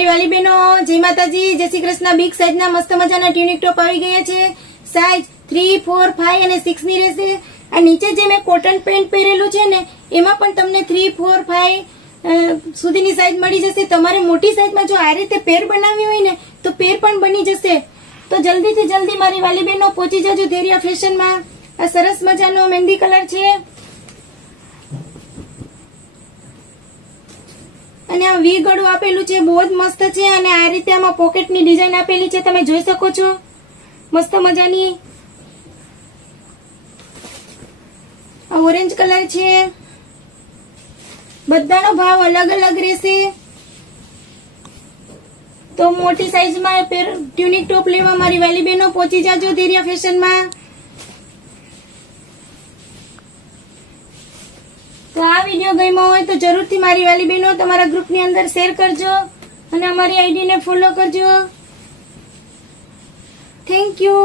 મારી વાલી બહેનો જય માતાજી, જય શ્રી કૃષ્ણ। બિગ સાઈઝના મસ્ત મજાના ટ્યુનિક ટોપ આવી ગયા છે। સાઈઝ 3, 4, 5 અને 6 ની રહેશે। આ નીચે જે મેં કોટન પેન્ટ પહેરેલું છે ને એમાં પણ તમને 3, 4, 5 સુધીની સાઈઝ મળી જશે। તમારે મોટી સાઈઝમાં જો આ રીતે પેર બનાવવી હોય ને તો પેર પણ બની જશે। તો જલ્દીથી જલ્દી મારી વાલી બહેનો પહોંચી જજો ધેરિયા ફેશનમાં। આ સરસ મજાનો મહેંદી કલર છે અને આ વી ગળું આપેલું છે, બહુ જ મસ્ત છે। અને આ રીતે આમાં પોકેટની ડિઝાઇન આપેલી છે, તમે જોઈ શકો છો મસ્ત મજાની। આ ઓરેન્જ કલર છે। બધાનો ભાવ અલગ અલગ રહેશે। તો મોટી સાઈઝમાં ટ્યુનિક ટોપ લેવા મારી વાલી બહેનો પહોંચી જાજો ધેરિયા ફેશનમાં। તો આ વિડીયો ગમ્યો હોય તો જરૂરથી મારી વાલી બહેનો તમારા ગ્રુપની અંદર શેર કરજો અને અમારી આઈડીને ફોલો કરજો। Thank you.